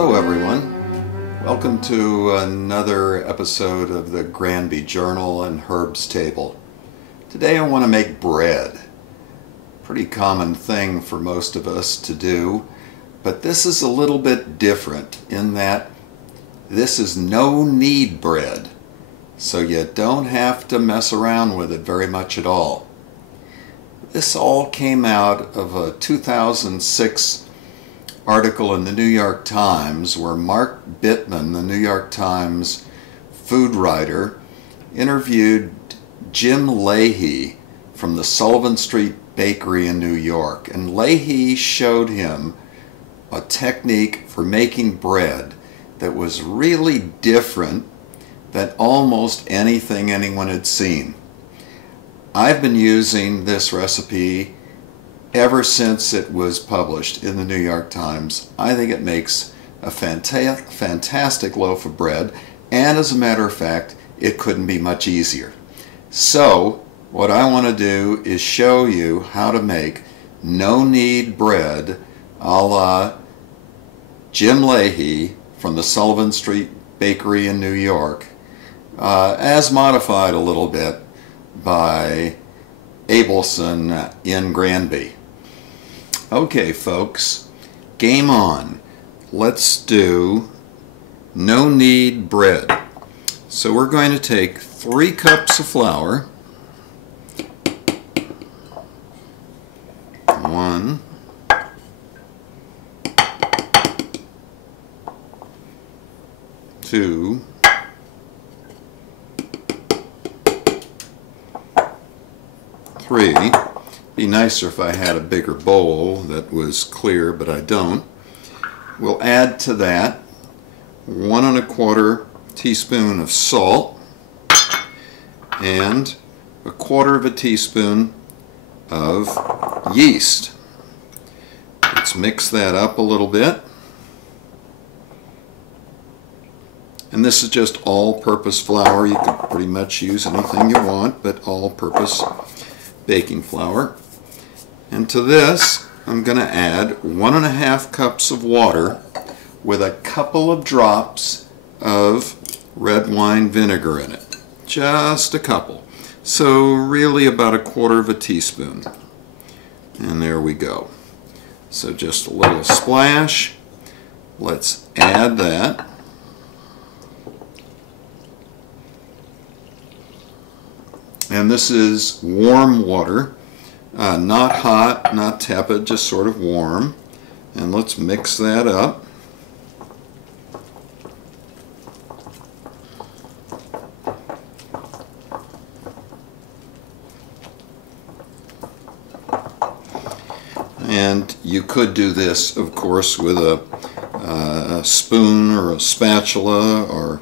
Hello everyone. Welcome to another episode of the Granby Journal and Herbs Table. Today I want to make bread. Pretty common thing for most of us to do, but this is a little bit different in that this is no-knead bread, so you don't have to mess around with it very much at all. This all came out of a 2006 article in the New York Times where Mark Bittman, the New York Times food writer, interviewed Jim Leahy from the Sullivan Street Bakery in New York. And Leahy showed him a technique for making bread that was really different than almost anything anyone had seen. I've been using this recipe ever since it was published in the New York Times. I think it makes a fantastic loaf of bread, and as a matter of fact, it couldn't be much easier. So what I want to do is show you how to make no-knead bread a la Jim Leahy from the Sullivan Street Bakery in New York, as modified a little bit by Abelson in Granby. Okay folks, game on. Let's do no-knead bread. So we're going to take 3 cups of flour, 1, 2, 3. Be nicer if I had a bigger bowl that was clear, but I don't. We'll add to that 1 1/4 teaspoon of salt and 1/4 teaspoon of yeast. Let's mix that up a little bit. And this is just all-purpose flour. You can pretty much use anything you want, but all-purpose baking flour. And to this, I'm going to add 1 1/2 cups of water with a couple of drops of red wine vinegar in it. Just a couple. So really about 1/4 teaspoon. And there we go. So just a little splash. Let's add that. And this is warm water. Not hot, not tepid, just sort of warm. And let's mix that up. And you could do this, of course, with a spoon or a spatula, or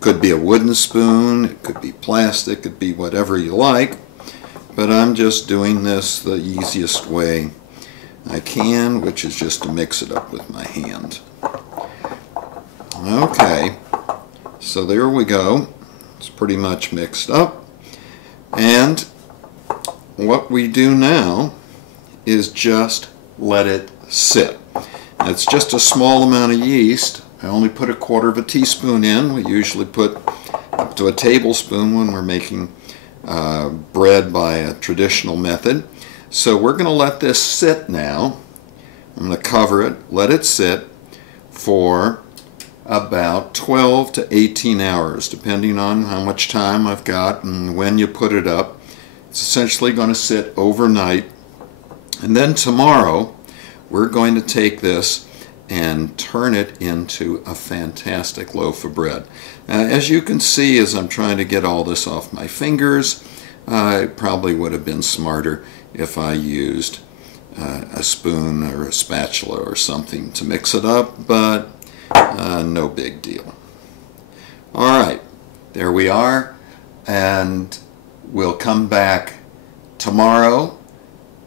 could be a wooden spoon, it could be plastic, it could be whatever you like. But I'm just doing this the easiest way I can, which is just to mix it up with my hand. Okay, so there we go. It's pretty much mixed up. And what we do now is just let it sit. And it's just a small amount of yeast. I only put 1/4 teaspoon in. We usually put up to a tablespoon when we're making bread by a traditional method. So we're going to let this sit now. I'm going to cover it, let it sit for about 12 to 18 hours, depending on how much time I've got and when you put it up. It's essentially going to sit overnight. And then tomorrow, we're going to take this and turn it into a fantastic loaf of bread. As you can see, as I'm trying to get all this off my fingers, it probably would have been smarter if I used a spoon or a spatula or something to mix it up, but no big deal. Alright, there we are, and we'll come back tomorrow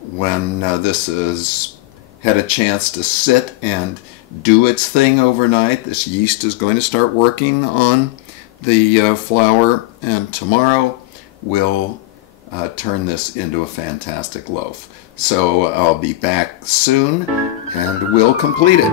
when this has had a chance to sit and do its thing overnight. This yeast is going to start working on the flour, and tomorrow we'll turn this into a fantastic loaf. So I'll be back soon and we'll complete it.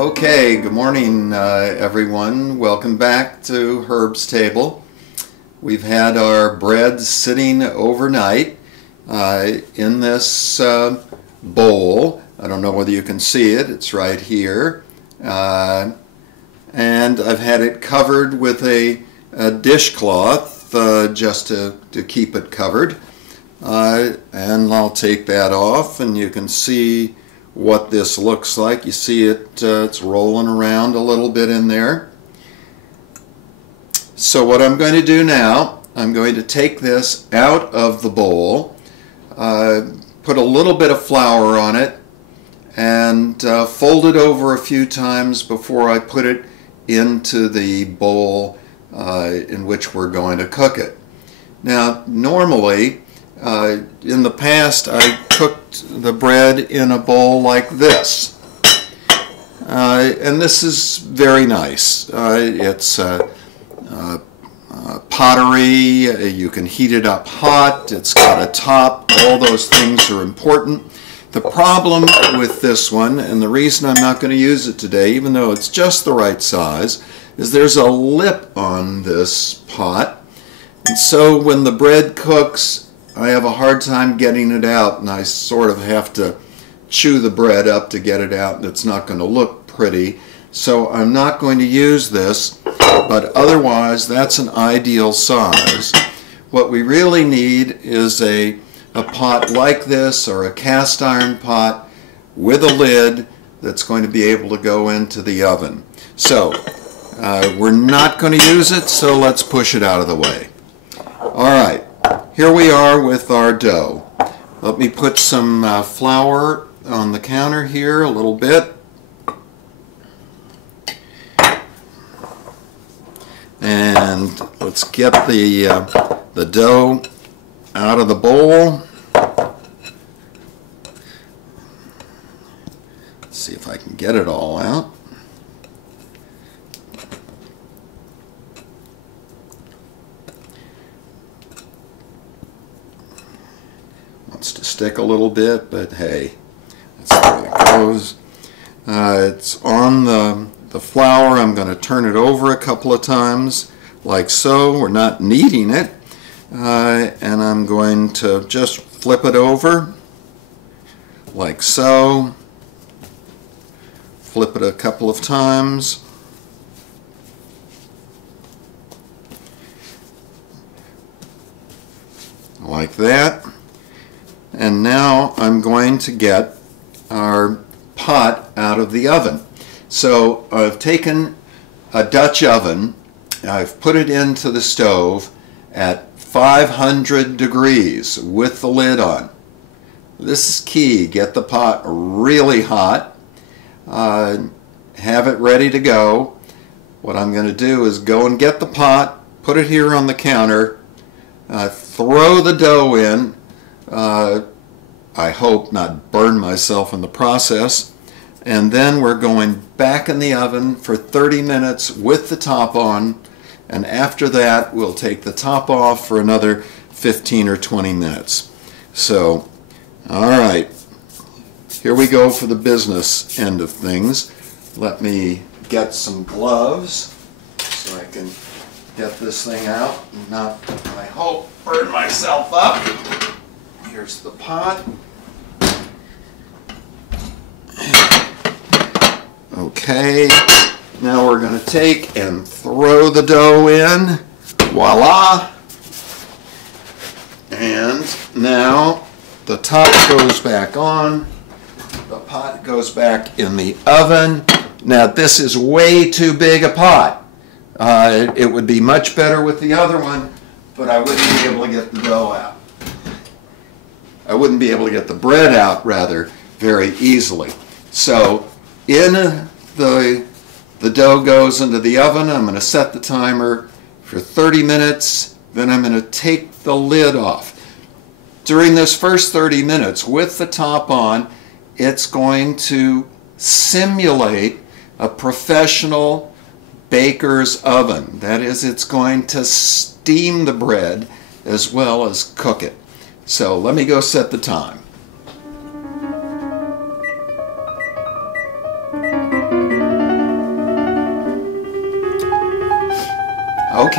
Okay, good morning everyone. Welcome back to Herb's Table. We've had our bread sitting overnight in this bowl. I don't know whether you can see it, it's right here. And I've had it covered with a dishcloth just to keep it covered. And I'll take that off and you can see what this looks like. You see it, it's rolling around a little bit in there. So what I'm going to do now, I'm going to take this out of the bowl, put a little bit of flour on it, and fold it over a few times before I put it into the bowl in which we're going to cook it. Now normally, in the past I cooked the bread in a bowl like this, and this is very nice. It's pottery, you can heat it up hot, it's got a top, all those things are important. The problem with this one, and the reason I'm not going to use it today, even though it's just the right size, is there's a lip on this pot, and so when the bread cooks I have a hard time getting it out, and I sort of have to chew the bread up to get it out, and it's not going to look pretty. So I'm not going to use this, but otherwise that's an ideal size. What we really need is a pot like this, or a cast iron pot with a lid that's going to be able to go into the oven. So we're not going to use it, so let's push it out of the way. Alright, here we are with our dough. Let me put some flour on the counter here a little bit. And let's get the dough out of the bowl. Let's see if I can get it all out. Wants to stick a little bit, but hey, that's the way it goes. It's on the flour. I'm going to turn it over a couple of times like so. We're not kneading it, and I'm going to just flip it over like so. Flip it a couple of times. Like that. And now I'm going to get our pot out of the oven. So I've taken a Dutch oven, I've put it into the stove at 500 degrees with the lid on. This is key. Get the pot really hot. Have it ready to go. What I'm going to do is go and get the pot, put it here on the counter, throw the dough in. I hope not burn myself in the process, and then we're going back in the oven for 30 minutes with the top on, and after that we'll take the top off for another 15 or 20 minutes. So, alright, here we go for the business end of things. Let me get some gloves so I can get this thing out and not, I hope, burn myself up. Here's the pot. Okay, now we're going to take and throw the dough in. Voila! And now the top goes back on. The pot goes back in the oven. Now this is way too big a pot. It would be much better with the other one, but I wouldn't be able to get the dough out. I wouldn't be able to get the bread out, rather, very easily. So in the dough goes into the oven. I'm going to set the timer for 30 minutes. Then I'm going to take the lid off. During this first 30 minutes with the top on, it's going to simulate a professional baker's oven. That is, it's going to steam the bread as well as cook it. So let me go set the time.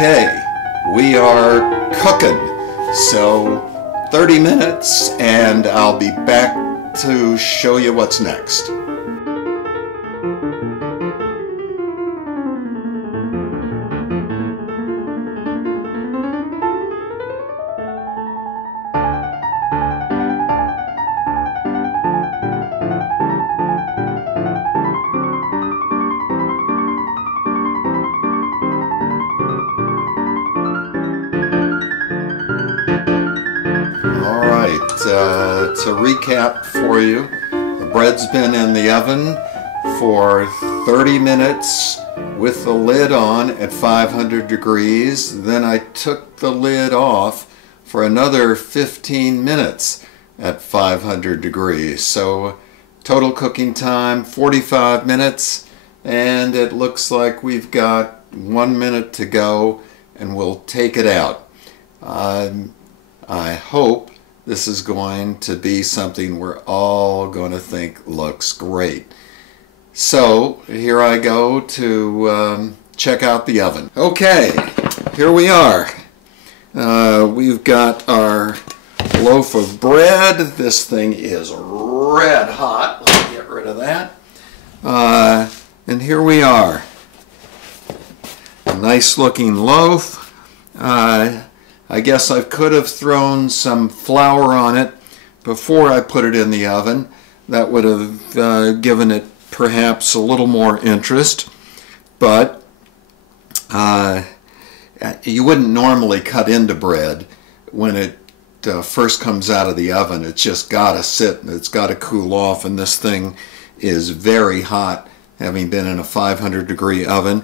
Okay, we are cooking. So 30 minutes and I'll be back to show you what's next. To recap for you, the bread's been in the oven for 30 minutes with the lid on at 500 degrees. Then I took the lid off for another 15 minutes at 500 degrees. So total cooking time 45 minutes, and it looks like we've got 1 minute to go and we'll take it out. I hope this is going to be something we're all going to think looks great. So here I go to check out the oven. Okay, here we are. We've got our loaf of bread. This thing is red hot. Let me get rid of that. And here we are. A nice looking loaf. I guess I could have thrown some flour on it before I put it in the oven. That would have given it perhaps a little more interest, but you wouldn't normally cut into bread when it first comes out of the oven. It's just got to sit and it's got to cool off, and this thing is very hot, having been in a 500 degree oven,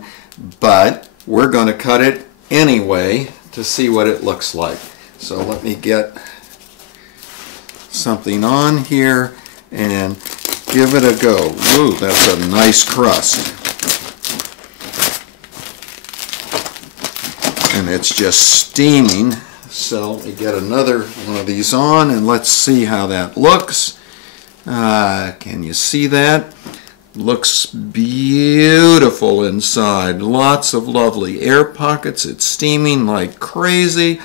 but we're going to cut it anyway to see what it looks like. So let me get something on here and give it a go. Ooh, that's a nice crust. And it's just steaming. So let me get another one of these on and let's see how that looks. Can you see that? Looks beautiful inside. Lots of lovely air pockets. It's steaming like crazy.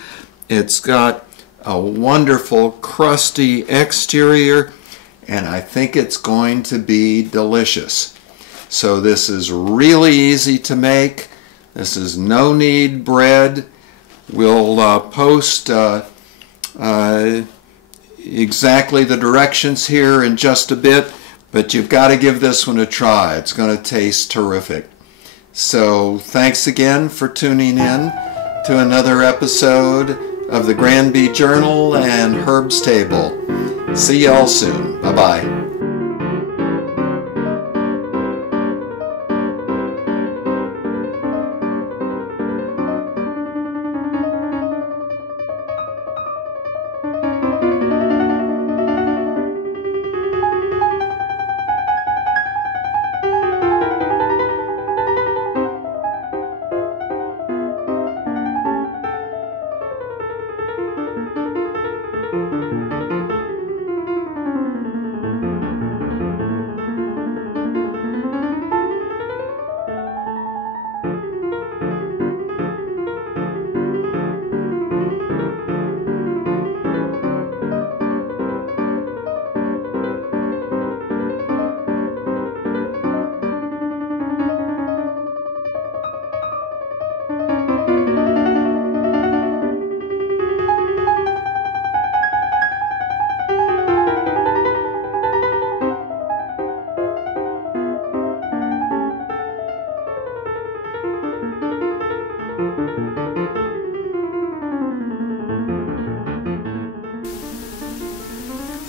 It's got a wonderful crusty exterior, and I think it's going to be delicious. So this is really easy to make. This is no-knead bread. We'll post exactly the directions here in just a bit. But you've got to give this one a try. It's going to taste terrific. So thanks again for tuning in to another episode of the Granby Journal and Herb's Table. See y'all soon. Bye-bye.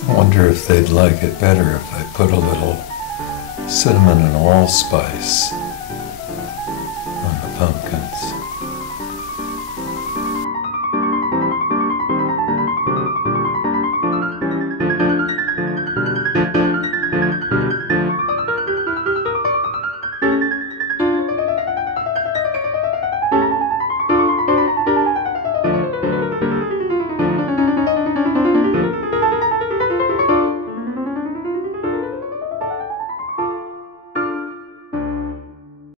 I wonder if they'd like it better if I put a little cinnamon and allspice on the pumpkin.